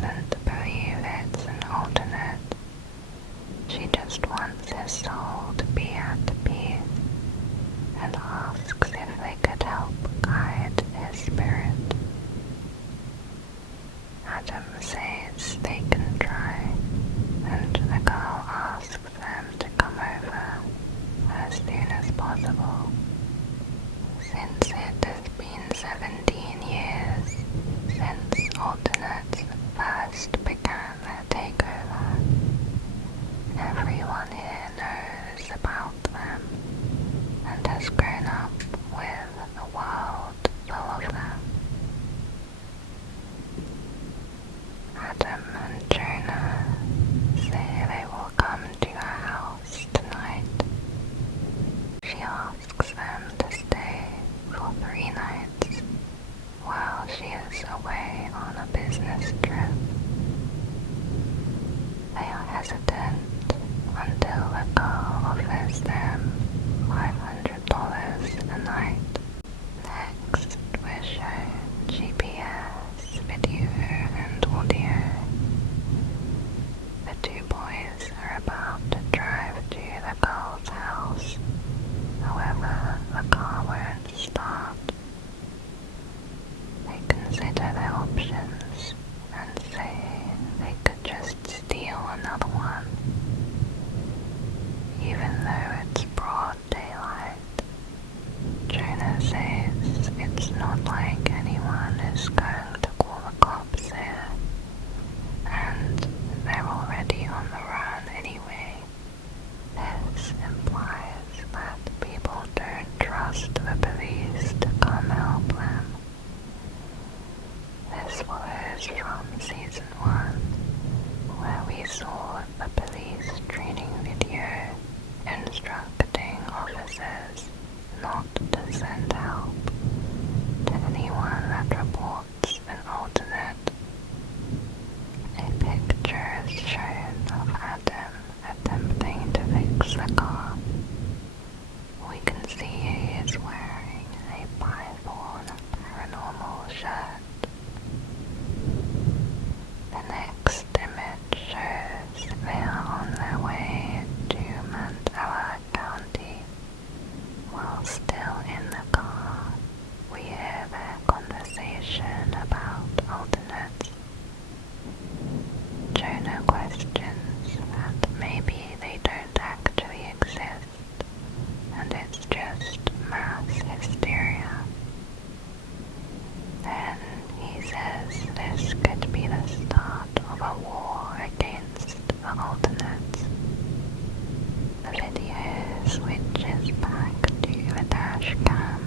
doesn't believe it's an alternate. She just wants his soul to be at peace and asks if they could help guide his spirit. Adam says they can try, and the girl asks them to come over as soon as possible. Since it has been 17 years since alternates first began their takeover, everyone here knows about them and has grown up with a world full of them. Adam and Jonah say they will come to her house tonight. She asks them to stay for 3 nights while she is away on a business trip. They are hesitant until the girl offers them $500 a night. Next, we're shown GPS, video and audio. The 2 boys are about to drive to the girl's house. However, the car won't start. They consider their options and say they could just steal another one. Even though it's broad daylight, Jonah says it's not like anyone is going to call the cops here, and they're already on the run anyway. This implies that people don't trust the police to come help them. This follows from season 1, where we saw the police training video instructing officers not to send help to anyone that reports an alternate. A picture is shown of Adam attempting to fix the car. We can see he is wearing a Python paranormal shirt. The next image shows they are on their way to Mandela County. While still in the car, we hear their conversation about alternates. Jonah questions that maybe they don't actually exist, and it's just mass hysteria. Then he says this could be the start of a war against the alternates. The video switches back to the dash cam.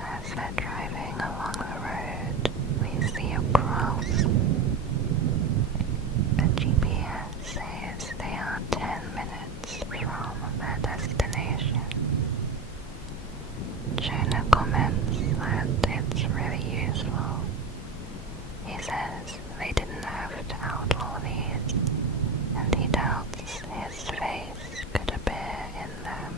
As they're driving along the road, we see a cross. The GPS says they are 10 minutes from their destination. Jonah comments that it's really useful. He says they didn't have to outlaw these, and he doubts his face could appear in them.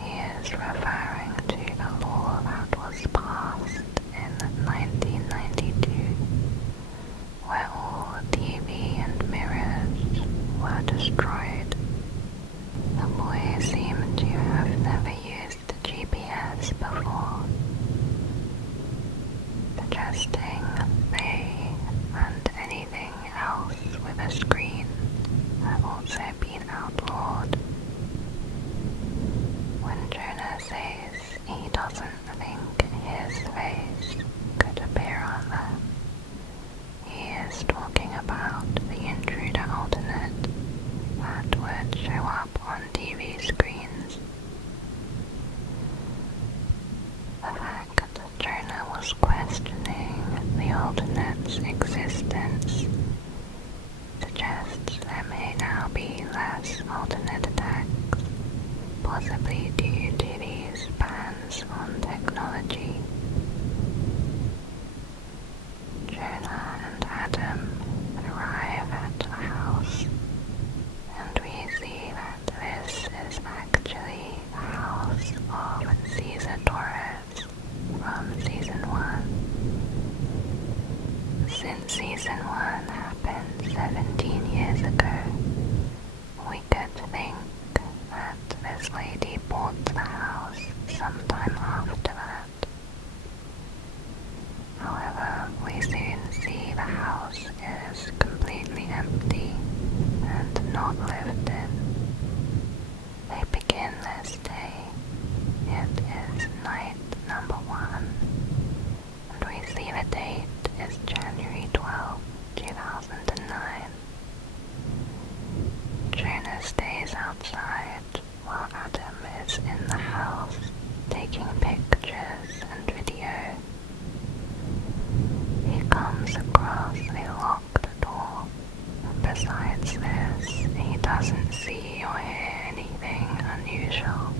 He is referring to the law that was passed in 1992, where all TV and mirrors were destroyed. The boys seem to have never used GPS before, suggesting they and anything else with a screen have also been outlawed. When Jonah says he doesn't think his face could appear on them, he is talking about the intruder alternate that would show up on TV screens. The fact that Jonah was questioning the alternate's existence suggests there may now be less alternate attacks, possibly due to these bans on technology. Jonah and Adam arrive at the house, and we see that this is actually the house of Caesar Torres from season 1. season 1 happened 17 years ago, we could think that this lady bought the house sometime after that. However, we soon see the house is completely empty and not lived in. They begin their stay. It is night number 1, and we see the date is January 12, 2009. Jonah stays outside while Adam is in the house taking pictures and video. He comes across a locked door. Besides this, he doesn't see or hear anything unusual.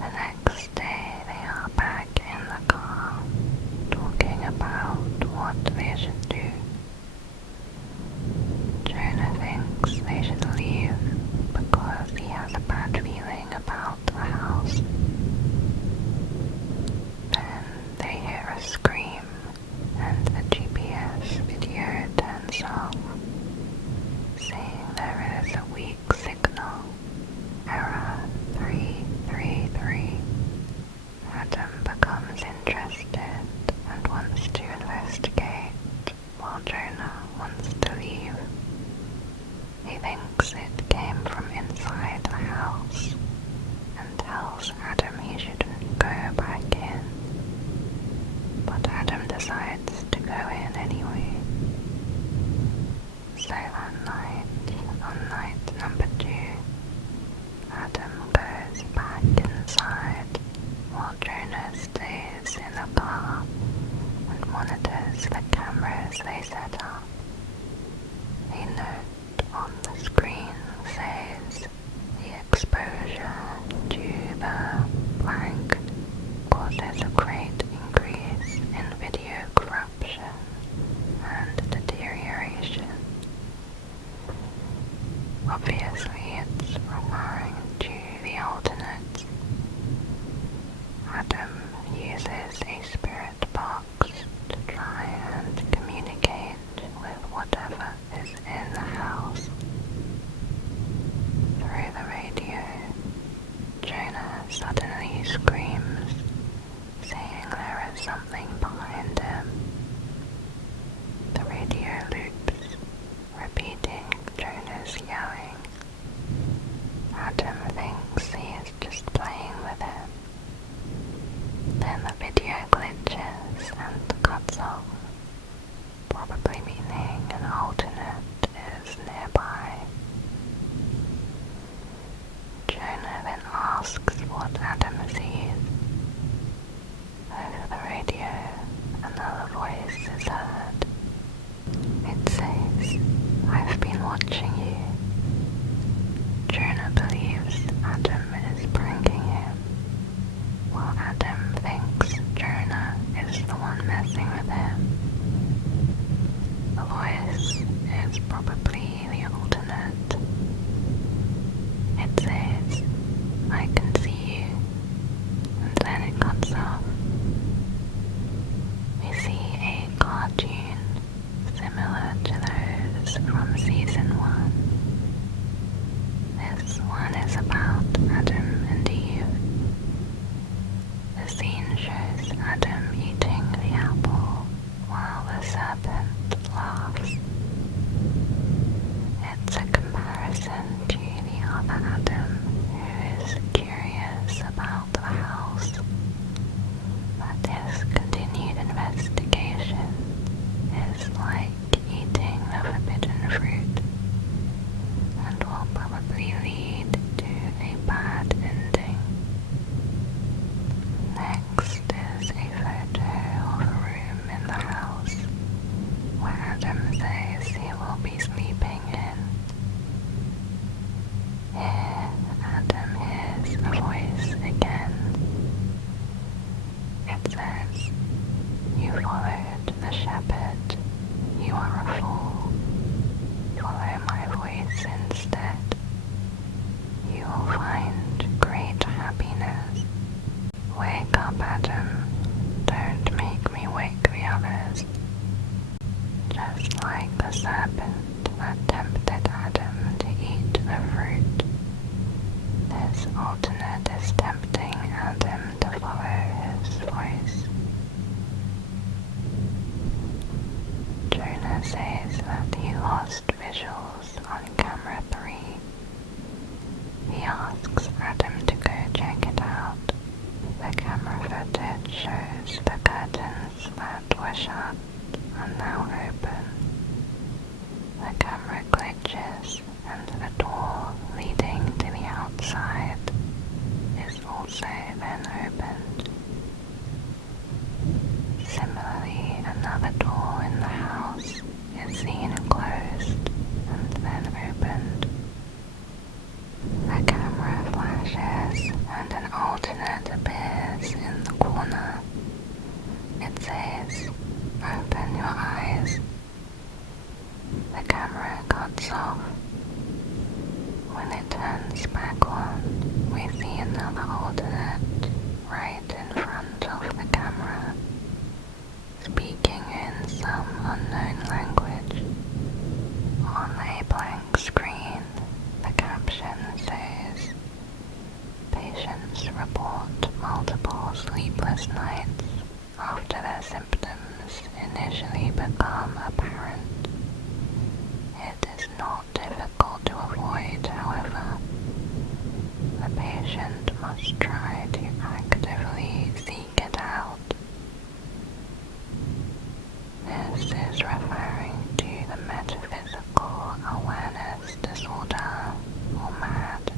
The next day they are back in the car, talking about what they should do. Jonah thinks they should leave because he has a bad feeling about the house. Then they hear a scream and the GPS video turns off, saying there is a weak signal, error 333. Adam becomes interested and wants to investigate, while Jonah wants to leave. He thinks it came from inside the house and tells Adam he shouldn't go back in. But Adam decides to go in anyway. So that night, on night number 2, Adam goes back inside while Jonah stays in the car and monitors the cameras they set up. A note on the screen says the exposure to the blank causes a great increase in video corruption and deterioration. Obviously, it's referring to the alternates. Adam uses a spirit box to try and communicate with whatever is in the house. Through the radio, Jonah suddenly screams, saying there is something behind him. The radio loops, repeating Jonah's yelling. Adam thinks he is just playing with it. Then the video glitches and cuts off, probably meaning an alternate is nearby. Jonah then asks what Adam sees. Over the radio, another voice is heard. It says, "I've been watching you." Jonah believes Adam is pranking him, while Adam thinks Jonah is the one messing with him. The voice is probably the alternate. It says, "I can see you," and then it cuts off. We see a cartoon similar to those from season 1. This one is about Adam and Eve. The scene shows Adam eating the apple while the serpent laughs. It's a comparison to the other Adam who is curious about the house, but his continued investigation is like eating the forbidden fruit and will probably lead to a bad ending. Next is a photo of a room in the house where Adam says he will be sleeping in. Here, Adam hears a voice again. It says, "You followed the shepherd. You are a fool. Follow my voice instead. You will find great happiness. Wake up, Adam. Don't make me wake the others." opened. Similarly, another door in the house is seen closed and then opened. The camera flashes and an alternate appears in the corner. It says, "Open your eyes." The camera cuts off. When it turns back on, we see another alternate right in front of the camera, speaking in some unknown language. On a blank screen, the caption says, "Patients report multiple sleepless nights after their symptoms initially become apparent. It is not difficult to avoid, however. The patient must try to actively seek it out." This is referring to the metaphysical awareness disorder, or MAD,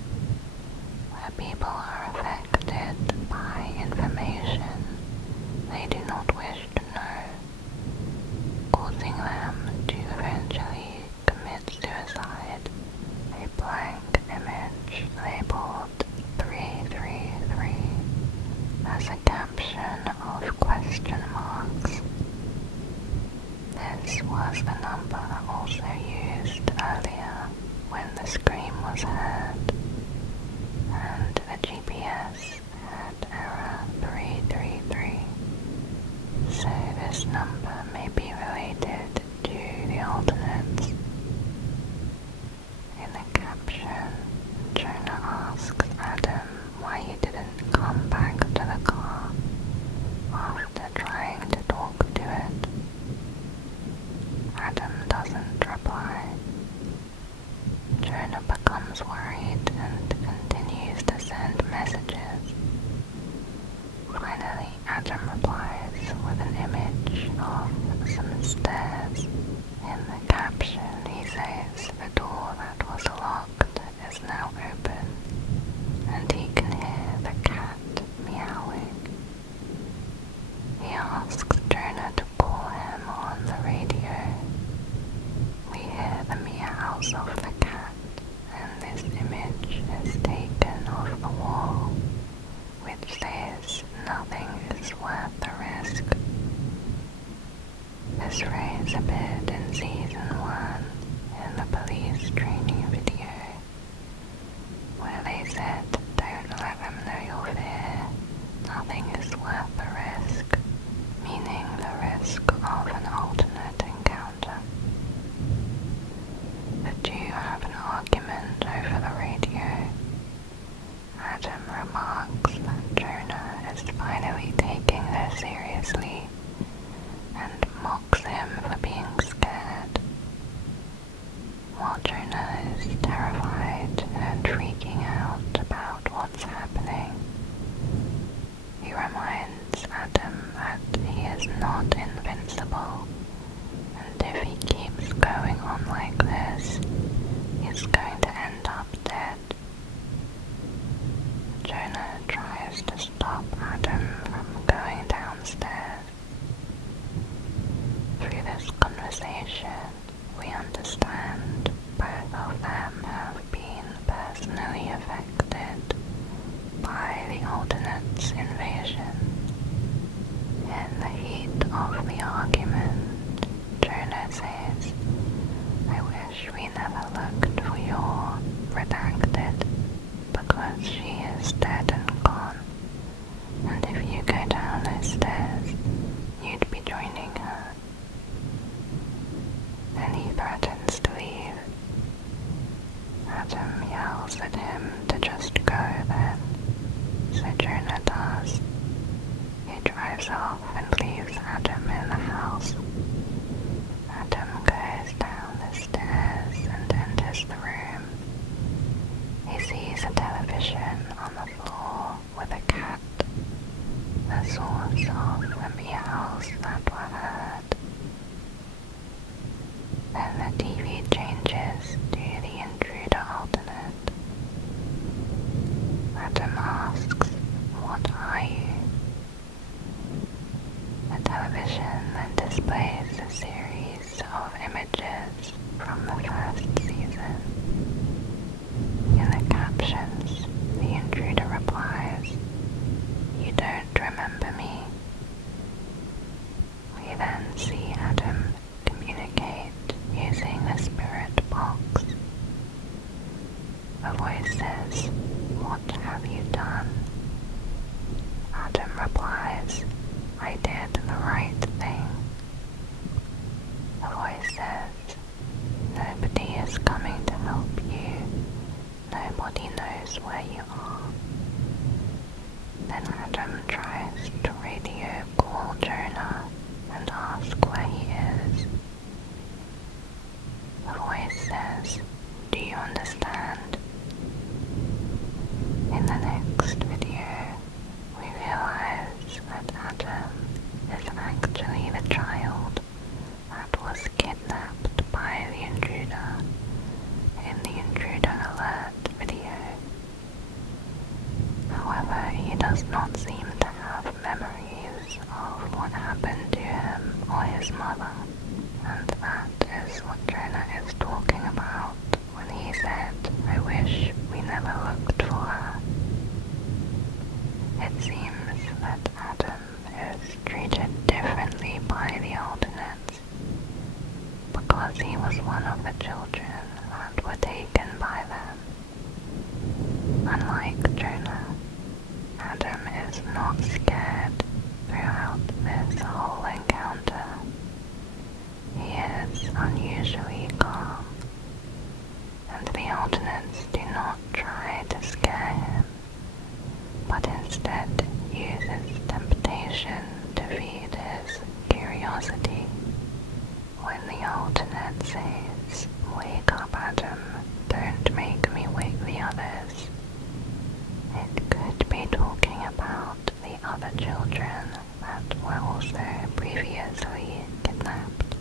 where people are affected by information they do not wish to know, causing them to eventually commit suicide. A blank image labeled 333 as a caption of question marks. This was the number also used earlier when the scream was heard, and the GPS had error 333. So this number may be related to the alternates. In the caption, Jonah asks Adam why he didn't come back to the car after trying to talk to it. Adam doesn't reply. Jonah becomes worried and continues to send messages. Finally, Adam replies with an image of some stairs. In the caption, he says the door that was locked is now open, and he can hear the cat meowing. He asks Jonah to call him on the radio. We hear the meows of the cat, and this image is taken off the wall, which says nothing is worth the risk. This phrase appeared in season 1 in the police training video, where they said, "Don't let them know your fear. Nothing is worth the risk," meaning the risk of an alternate encounter. The two have an argument over the radio. Adam remarks that Jonah is finally taking this seriously and mocks him for being scared. While Jonah is terrified and freaking out about what's happening, he reminds Adam that he is not invincible, and if he keeps going on like this, he's going to end up dead. Jonah tries to stop Adam from going downstairs. Through this conversation, we understand both of them have been personally affected by the alternates' invasion. In the heat of the argument, Jonah says, "I wish we never looked for your redacted, because she is dead and gone, and if you go down those stairs, you'd be joining her." Then he threatens to leave. Adam yells at him to just go then, so Jonah does. He drives off and leaves Adam in the house. Adam goes down the stairs and enters the room. He sees a television on the floor with a cat, the source of the meows that were heard. Then the TV changes to the intruder alternate. Adam asks, "What are you?" television then displays a series of images from the first season. In the captions, the intruder replies, "You don't remember me." We then see Adam communicate using the spirit box. The voice says, "What have you done?" Adam replies, "I did the right thing." The voice says, "Nobody is coming to help you. Nobody knows where you are." Then Adam tries to radio call Jonah and ask where he is. The voice says, "Do you understand?" In the next video, we realize that Adam is actually the child that was kidnapped by the intruder in the intruder alert video. However, he does not seem to have memories of what happened to him or his mother, and that is what Jonah is talking about when he said, "I wish we never looked for her." It seems that Adam is treated differently by the alternates because he was one of the children that were taken by them. Unlike Jonah, Adam is not scared throughout this whole encounter. He is unusually calm, and the alternates do not try to scare him, but instead uses temptation to feed his curiosity. When the alternate says, "Wake up, Adam, don't make me wake the others," it could be talking about the other children that were also previously kidnapped.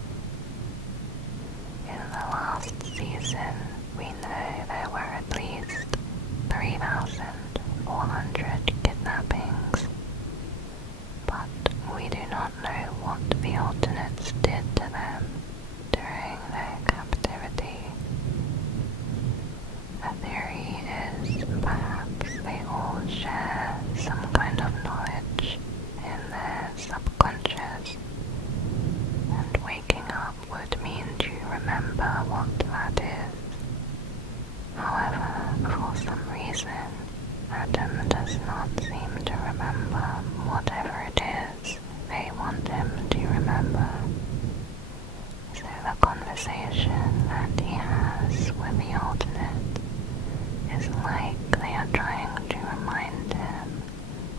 In the last season, we know there were at least 3,400 kidnappings, but we do not know what the alternates did to them during their captivity. The theory is perhaps they all share some kind of knowledge in their subconscious, and waking up would mean to remember what that is. However, for some reason, Adam does not seem to remember whatever it is they want him to remember. So the conversation that he has with the alternate is like they are trying to remind him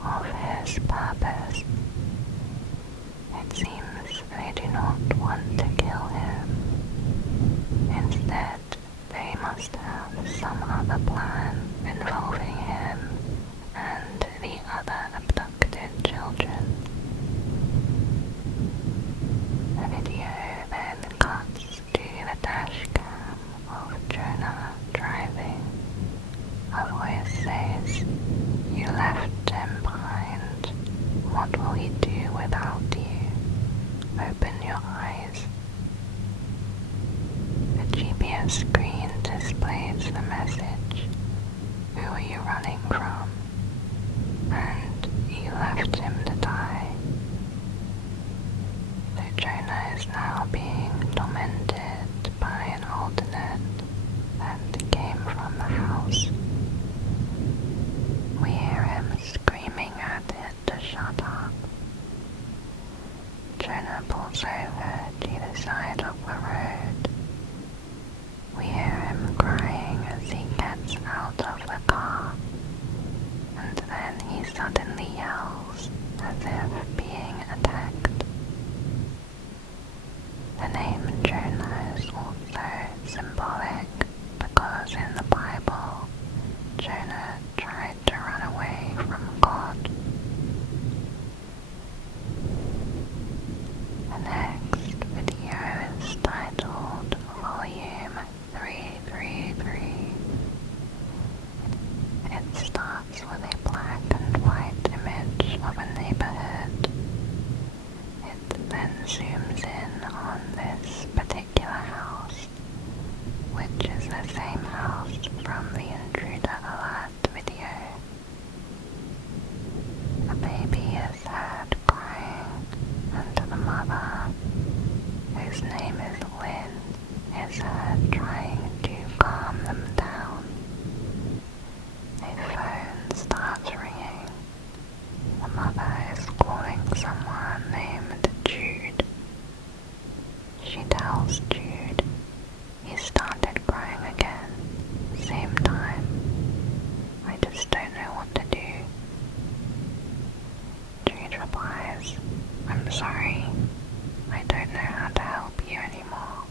of his purpose. It seems they do not want to kill him. Instead, they must have some other plan involving him and the other abducted children. The video then cuts to the dash cam of Jonah driving. A voice says, "You left him behind. What will he do without you? Open your eyes." The GPS screen displays the message, "Who are you running from?" and "You left him to die." So Jonah is now being tormented by an alternate that came from the house. We hear him screaming at it to shut up. Jonah pulls over to the side of the road. We hear him crying as he gets out of the car, and then he suddenly yells as if being attacked. The name Jonah is also symbolic because in the Bible, Jonah tried to run away from God. The next video is replies, "I'm sorry. I don't know how to help you anymore."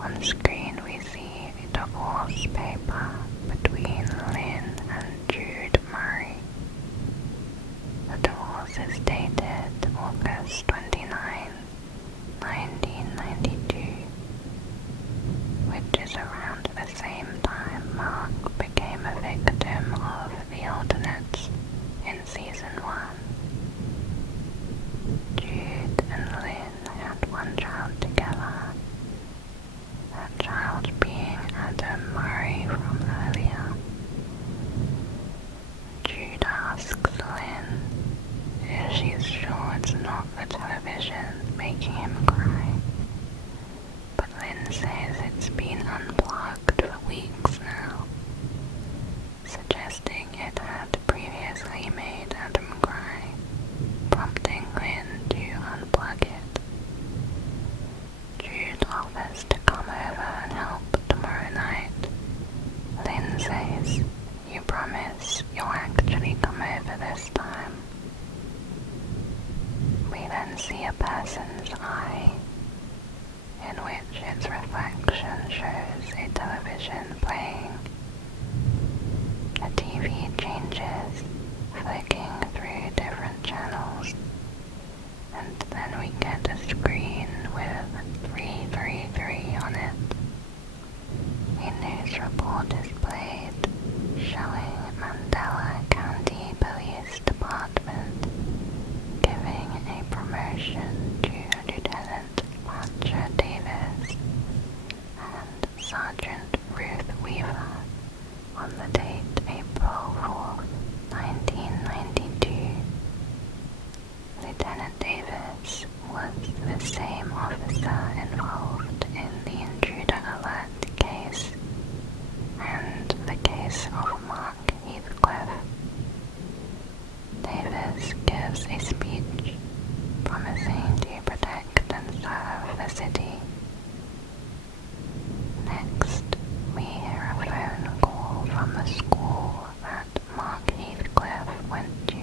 On screen we see a divorce paper between Lynn and Jude Murray. The divorce is dated August 29, 1992, which is around the same time Mark became a victim of the alternates in season 1. Jude and Lynn had one child together, that child being Adam Murray from earlier. Jude asks Lynn if she's sure it's not the television making him cry, but Lynn says it's been unplugged for weeks now, suggesting it had previously made Adam cry, prompting Lynn to unplug it. Jude offers to come over and help tomorrow night. Lynn says, "You promise you'll actually come over this time." We then see a person's eye, in which its reflection shows a television playing. The TV changes, flicking through different channels, and then we get a screen with 333 on it. A news report is played, showing Mandela County Police Department giving a promotion to Lieutenant Patricia Davis and Sergeant Ruth Weaver on the date April 4th, 1992. Lieutenant Davis was the same officer involved in the intruder alert case and the case of Mark Heathcliff. Davis gives a speech promising to protect and serve the city. Next, we hear a phone call from the school that Mark Heathcliff went to.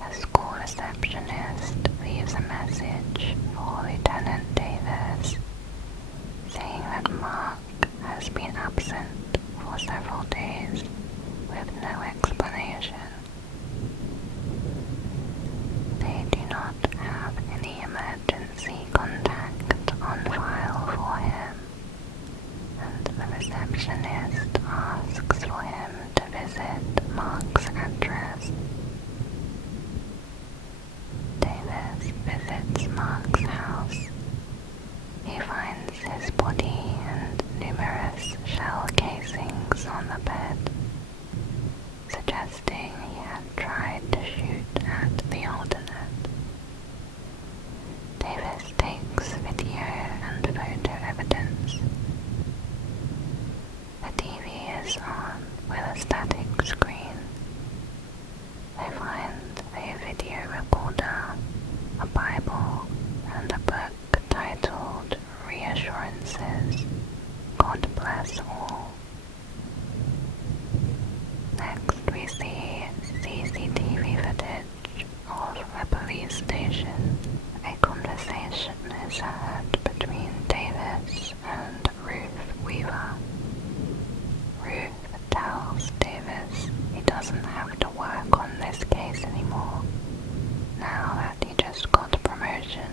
The school receptionist leaves a message for Lieutenant Davis, saying that Mark has been absent for several days with no explanation. They do not have any emergency contact on file for him, and the receptionist asks for him to visit Mark's address. Davis visits Mark's house. He finds his body and numerous shell casings on the bed, suggesting he had tried to shoot at the alternate. Davis takes video and photo evidence. The TV is on with a static screen. They find a video recorder, a Bible, and a book titled Reassurances, God Bless All. Next we see CCTV footage of a police station. A conversation is heard between Davis and Ruth Weaver. Ruth tells Davis he doesn't have to work on this case anymore, now that he just got a promotion.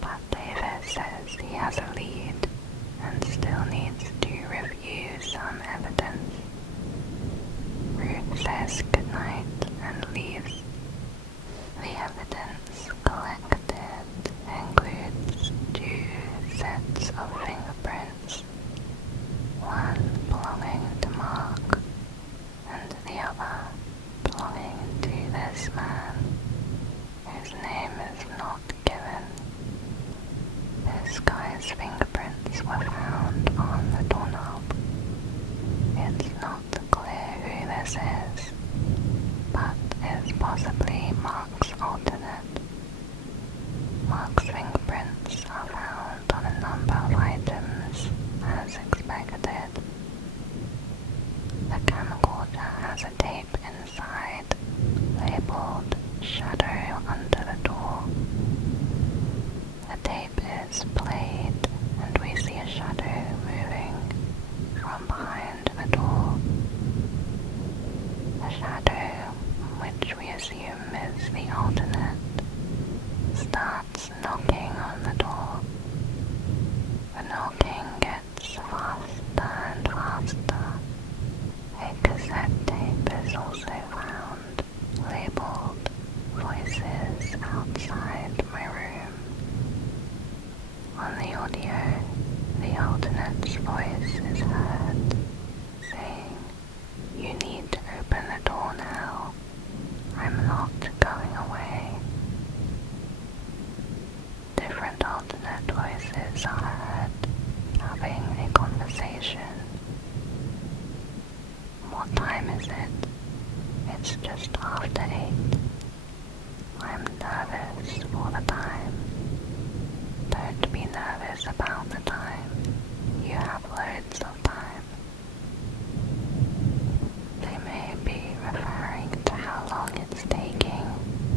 But Davis says he has a lead and still needs to review some evidence. Ruth says goodnight and leaves. The evidence collected includes 2 sets of fingerprints, one belonging to Mark and the other belonging to this man, whose name is not given. This guy's fingerprints were found on the doorknob. It's not clear who this is, but is possibly Mark's alternate. Mark's fingerprints are found on a number of items, as expected. The camcorder has a tape inside shadow under the door. The tape is played and we see a shadow moving from behind the door. The shadow, which we assume is the alternate, starts knocking on the door. The knocking gets faster and faster. A cassette tape is also found, labeled Voices Outside My Room. On the audio, the alternate's voice is heard, saying, "You need to open the door now. I'm not going away." Different alternate voices are heard, having a conversation. "What time is it?" "It's just after 8. I'm nervous for the time." "Don't be nervous about the time. You have loads of time." They may be referring to how long it's taking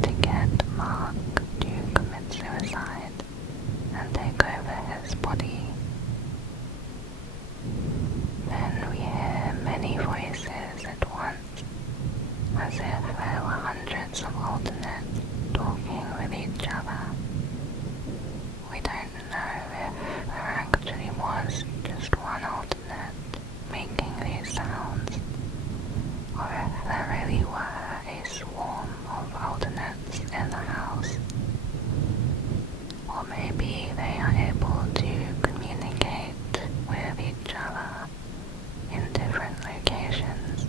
to get Mark to commit suicide and take over his body. Then we hear many voices at once, as if there were hundreds of alternates talking with each other. We don't know if there actually was just one alternate making these sounds, or if there really were a swarm of alternates in the house. Or maybe they are able to communicate with each other in different locations.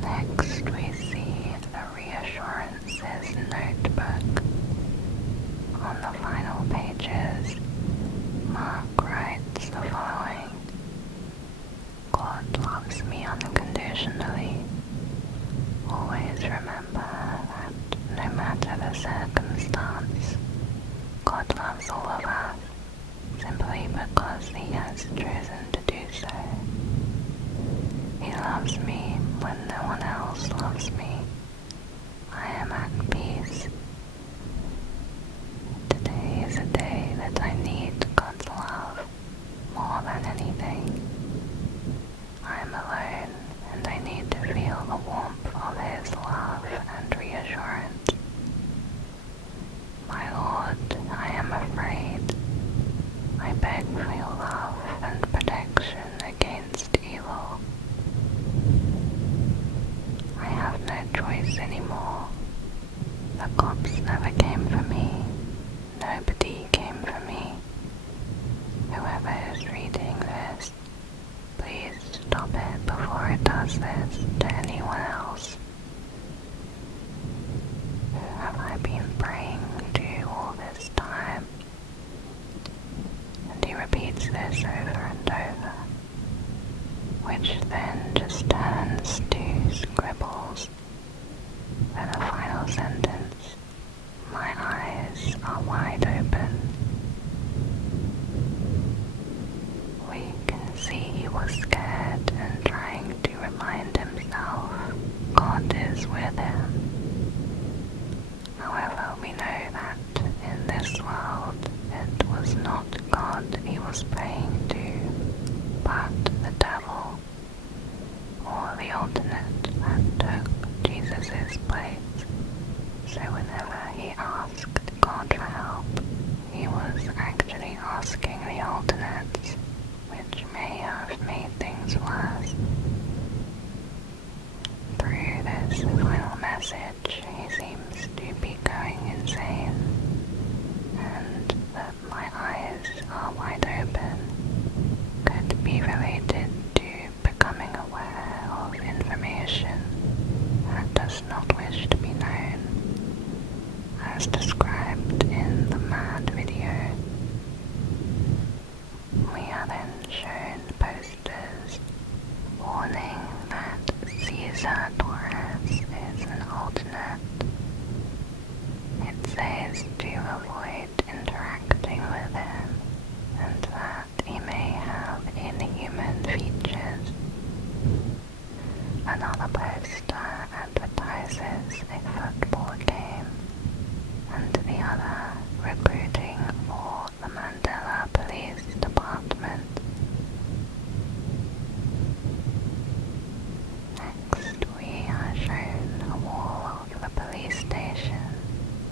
Next we see the reassurances notebook. On the final pages, Mark writes the following: "God loves me unconditionally. Always remember that no matter the circumstance, God loves all of us, simply because He has chosen to do so. He loves me when no one else loves me. I am at peace. Today is a day that I need God's love more than anything. I am alone and I need to feel the warmth of His love and reassurance. My Lord, I am afraid. I beg for your love and protection against evil. I have no choice anymore. The cops never came for me. Nobody came for me. Whoever is reading this, please stop it before it does this to anyone else. Who have I been praying to all this time?" And he repeats this over and over, which then just turns to scribbles. Then a final sentence: "My eyes are wide open." We can see he was scared and trying to remind himself God is with him. However, we know that in this world it was not God he was praying to, but the devil, or the alternate that took Jesus' place. So whenever he asked God for help, he was actually asking the alternates, which may have made things worse. Through this final message, he seems to be going insane, and that "my eyes are wide open" could be related to becoming aware of information that does not wish to be known, as described in the Mad video. We are then shown posters warning that Caesar Torres is an alternate. It says to avoid interacting with him and that he may have inhuman features. Another poster advertises organizes a football game, and the other recruiting for the Mandela Police Department. Next, we are shown a wall of the police station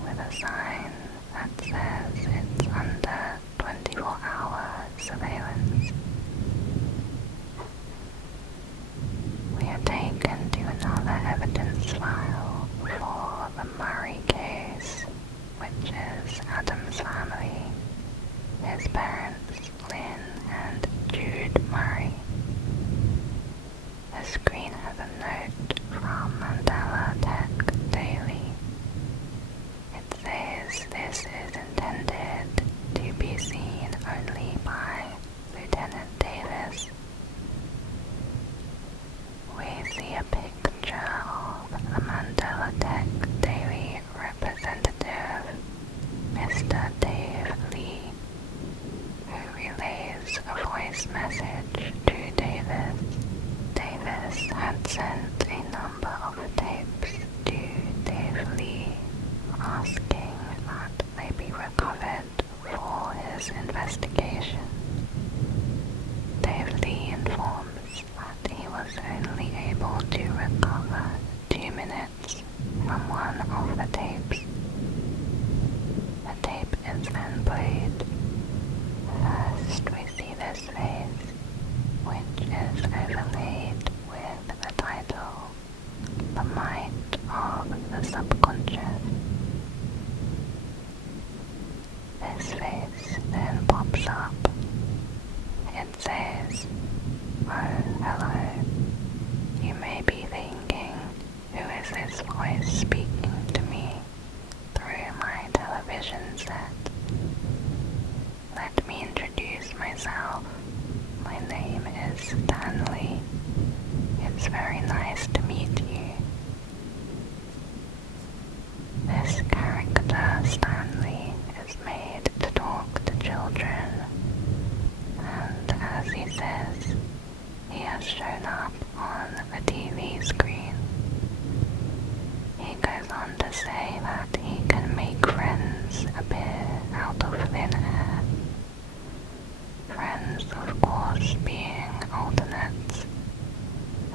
with a sign that says it's under 24-hour surveillance. We are taken to another evidence file for the Murray case, which is Adam's family, his parents Lynn and Jude Murray. The screen has a note from Mandela Tech Daily. It says this is intended to be seen only by Lieutenant Davis. We see a picture of the Mandela Tech Daily representative, Mr. Dave Lee, who relays a voice message to Davis. Davis had sent a number of tapes to Dave Lee asking that they be recovered for his investigation. Dave Lee informs that he was only able to recover 2 minutes from one of the tapes. The tape is then played. First we see this face, which is overlaid with the title, The Might of the Subconscious. This face then pops up. It says, "Oh, hello. You may be thinking, who is this voice speaking to me through my television set? Let me introduce myself. My name is Stanley. It's very nice to meet you." This character, Stanley, is made to talk to children, and as he says, he has shown up on the TV screen. He goes on to say that he can make friends appear out of thin air. Friends, of course, being alternates.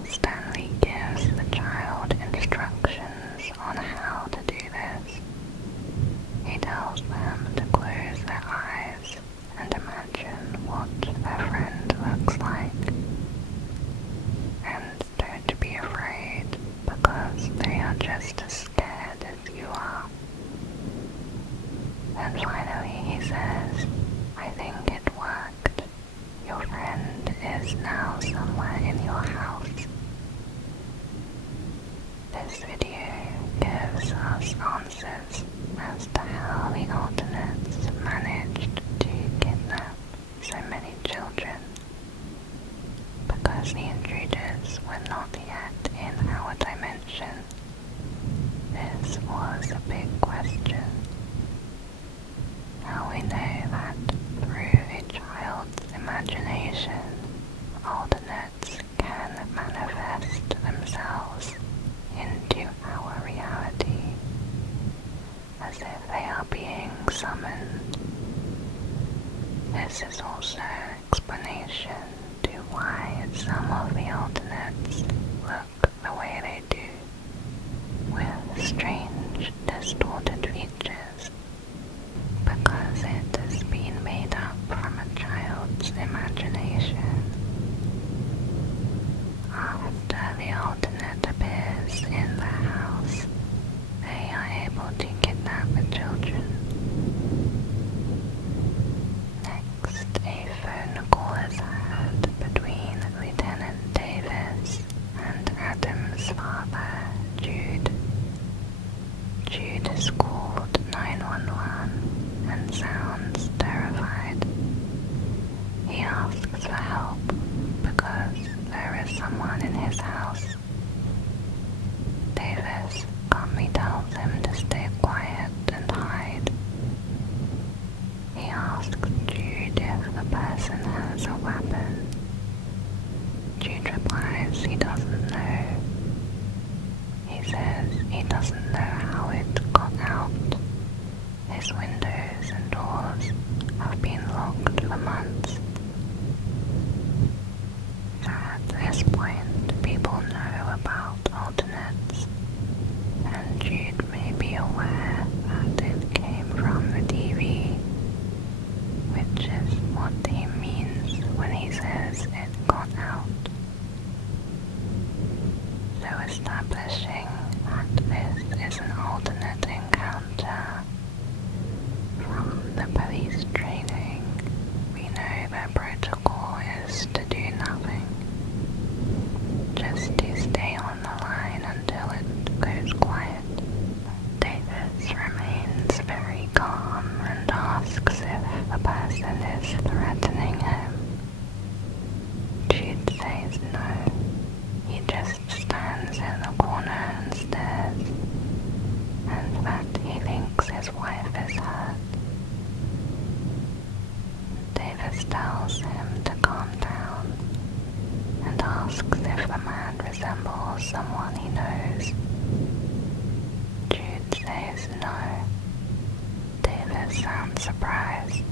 Stanley gives the child instructions on how to do this. He tells them to close their eyes and imagine what their friend looks like. And don't be afraid, because they are just as scared as you are. Then finally he says, "I think it worked. Your friend is now somewhere in your house." This video gives us answers as to how the alternates managed to kidnap so many children. Because the intruders were not yet in our dimension, this was a big question. Now we know that through a child's imagination, alternates can manifest themselves into our reality, as if they are being summoned. This is also an explanation to why some of the alternates look the way they do, with strange, distorted features, because it has been made up from a child's imagination. After the alternate appears in the house, they are able to kidnap the children. Next, a phone call is had between Lieutenant Davis and Adam's father, Jude. Jude is called 911 and sounds terrified. He asks for help because there is someone in his house. Davis calmly tells him to stay quiet and hide. He asks Jude if the person has a weapon. Jude replies he doesn't know. He says he doesn't know how it got out. His windows and doors have been locked for months. So at this point, people know about alternates, and Jude may be aware that it came from the TV, which is what he means when he says it got out. So establishing that this is an alternate encounter from the police training, we know their protocol is to do nothing, just to stay on the line until it goes quiet. Davis remains very calm and asks if a person is threatening him. Jude says no. He just stands in the corner and stares, and that he thinks his wife is hurt. Davis tells him to calm down and asks if the man resembles someone he knows. Jude says no. Davis sounds surprised,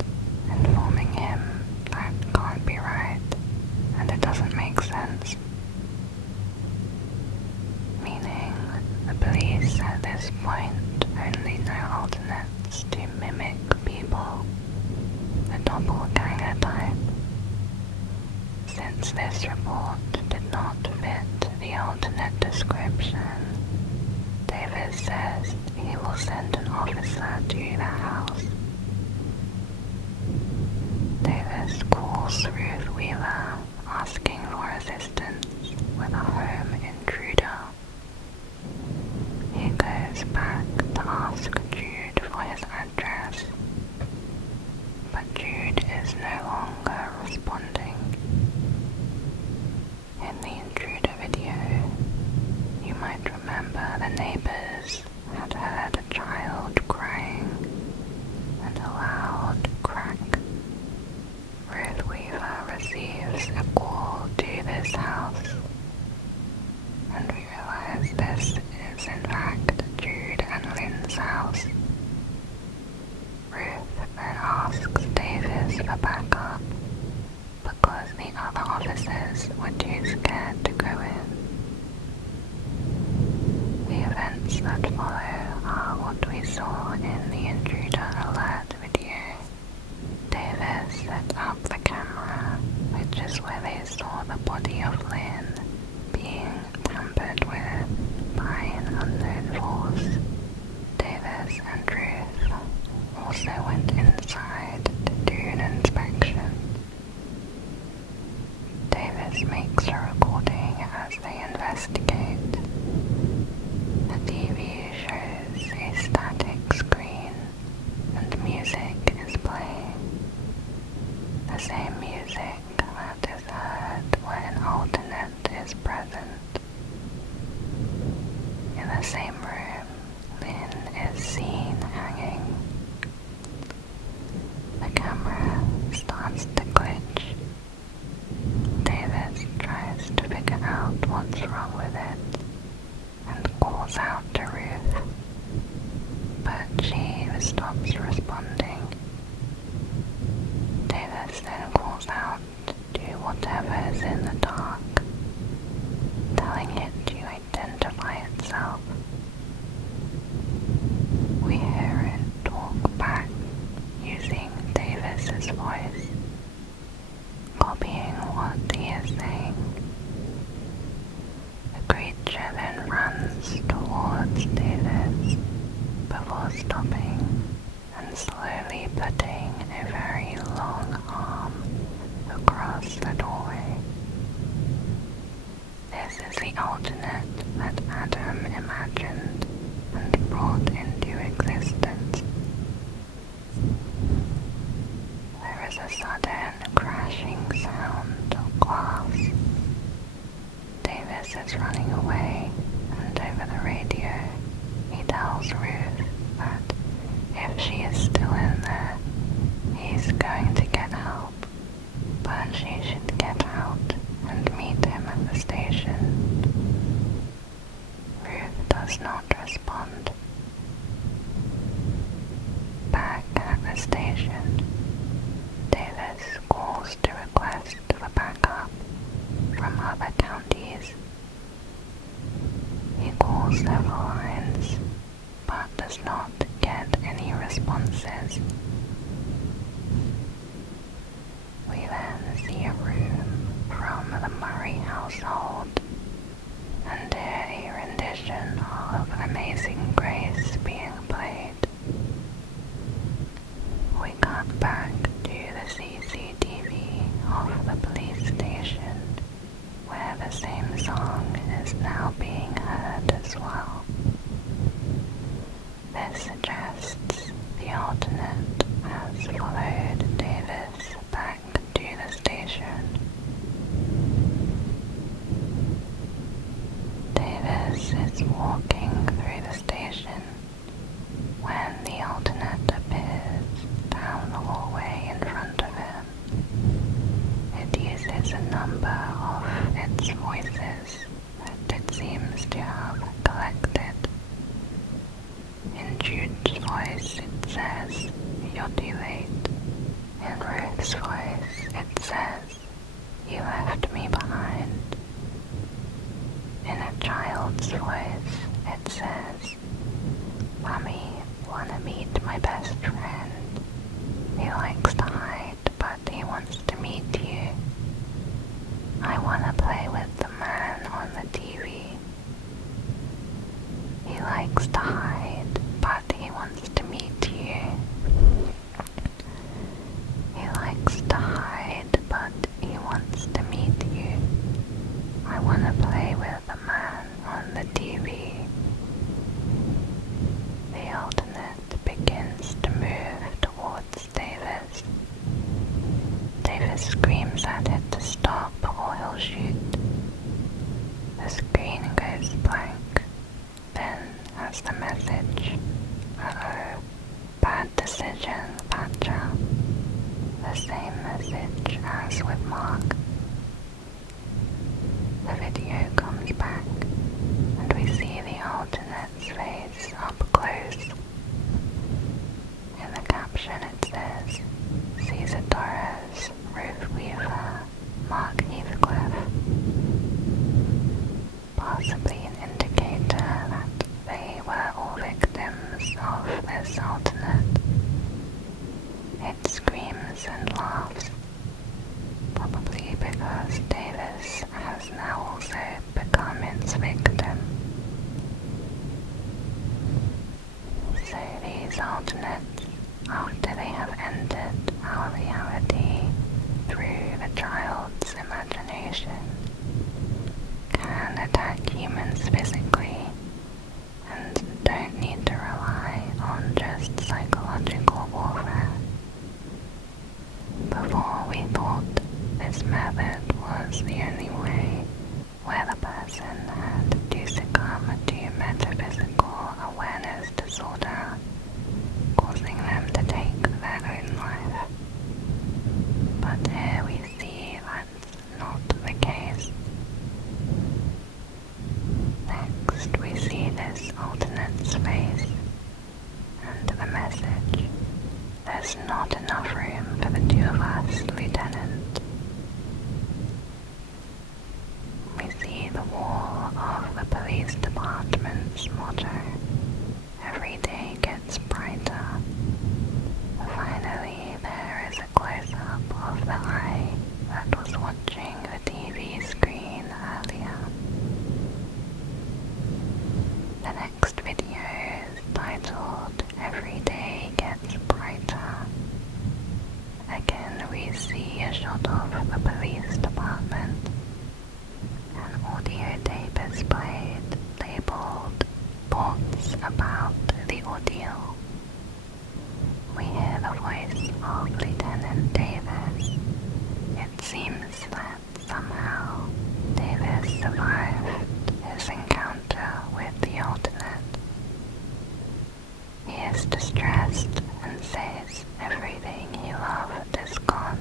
informing him that can't be right and it doesn't make sense. Meaning the police at this point only know alternates to mimic people, the doppelganger type. Since this report did not fit the alternate description, Davis says he will send an officer to the house. Davis calls Ruth Weaver, asking for assistance with a home intruder. He goes back to ask Jude for his address, but Jude is no longer responding. In the intruder video, you might remember the neighbors had heard a child crying and a loud crack. Ruth Weaver receives a call to this house, and we realize this is in fact Jude and Lynn's house. Ruth then asks Davis for backup because the other officers were too scared to go in. The events that follow are what we saw in the intruder alert video. Davis set up the camera, which is where they saw the body of Lynn being tampered with by an unknown force. Davis and Ruth also went inside to do an inspection. Davis makes a recording as they investigate. The TV shows a static screen and music is playing. The same music that is heard when an alternate is present. In the same room, Lynn is seen hanging. The camera starts to glitch. Davis tries to figure out what's wrong with it and calls out to Ruth, but she stops responding. Davis then calls out to whatever is in the dark, telling it to identify itself. We hear it talk back using Davis's voice, copying what he is saying. The creature then runs towards Davis before stopping and slowly putting a very long arm across the doorway. This is the alternate that Adam imagined and brought into existence. There is a sudden crashing sound of glass. Davis is running away, and over the radio, he tells Ruth that if she is still in there, he's going to get help, but she should get out and meet him at the station. Ruth does not respond. Back at the station, Davis calls to request for backup from other counties. He calls several lines, but does not get any responses. We then see a room from the Murray household and hear a rendition of Amazing Grace being played. We cut back to the CCTV of the police station, where the same song is now being heard as well. This suggests the alternate has followed Davis back to the station. Davis is walking through the station when the alternate appears down the hallway in front of him. It uses a number of its voices that it seems to have collected. In Jude's voice it says, "You're too late." In Ruth's voice it says, "You left me behind." In a child's voice it says, "Mummy, wanna meet my best friend. He likes to hide, but he wants to meet you. I wanna play with the man on the TV. He likes to hide, but he wants to meet you. He likes to hide, but he wants to meet you. I wanna play with the man on the TV." The alternate begins to move towards Davis. Davis screams at it to stop or he'll shoot. The screen goes blank. Then, as the message, "Uh-oh, bad decision, Patcha." The same message as with Mark. The video comes back, and we see the alternate's face up close. In the caption it says, "Cesar Torres, Ruth Weaver, Mark Heathcliff." Possibly an indicator that they were all victims of this alternate. It screams and laughs, probably because Davis has now also become its victim. So these alternates, after they have entered our reality through the child's imagination, can attack humans physically and don't need to rely on just psychological warfare. Before we thought this method was the only way, where the person had to succumb to metaphysical awareness disorder, causing them to take their own life. But here we see that's not the case. Next we see this alternate's face and the message, "There's not enough room for the two of us, Lieutenant." We see the wall of the police department's motto, "Every day gets brighter." Finally, there is a close-up of the eye that was watching the TV screen earlier. The next video is titled "Every Day Gets Brighter." Again we see a shot of the police department. An audio tape is played labeled "Thoughts About the Ordeal." We hear the voice of Lieutenant Davis. It seems that somehow Davis survived his encounter with the alternate. He is distressed and says everything he loved is gone.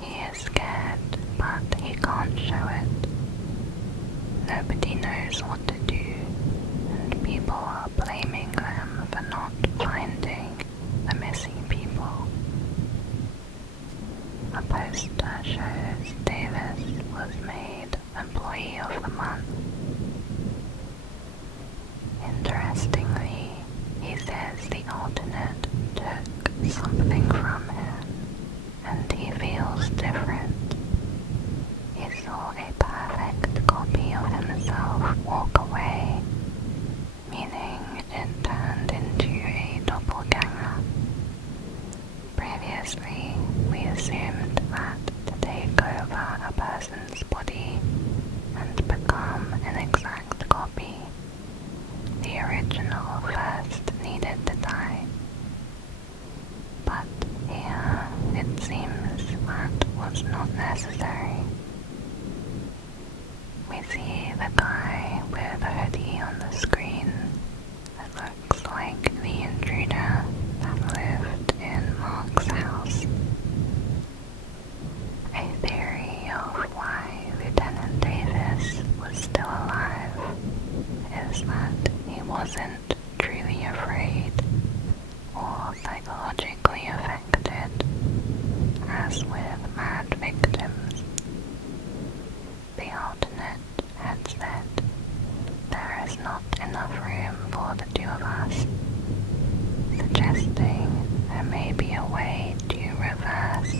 He is scared, but he can't show it. Nobody knows what to do something from him, and he feels different. He saw a perfect copy of himself walk away, meaning it turned into a doppelganger. Previously, we assumed that to take over a person's body and become an exact copy, the original first needed to die. But here, it seems that was not necessary. We see the guy with a hoodie on the screen that looks like the intruder that lived in Mark's house. A theory of why Lieutenant Davis was still alive is that he wasn't truly afraid or psychologically affected, as with mad victims. The alternate had said, "There is not enough room for the two of us," suggesting there may be a way to reverse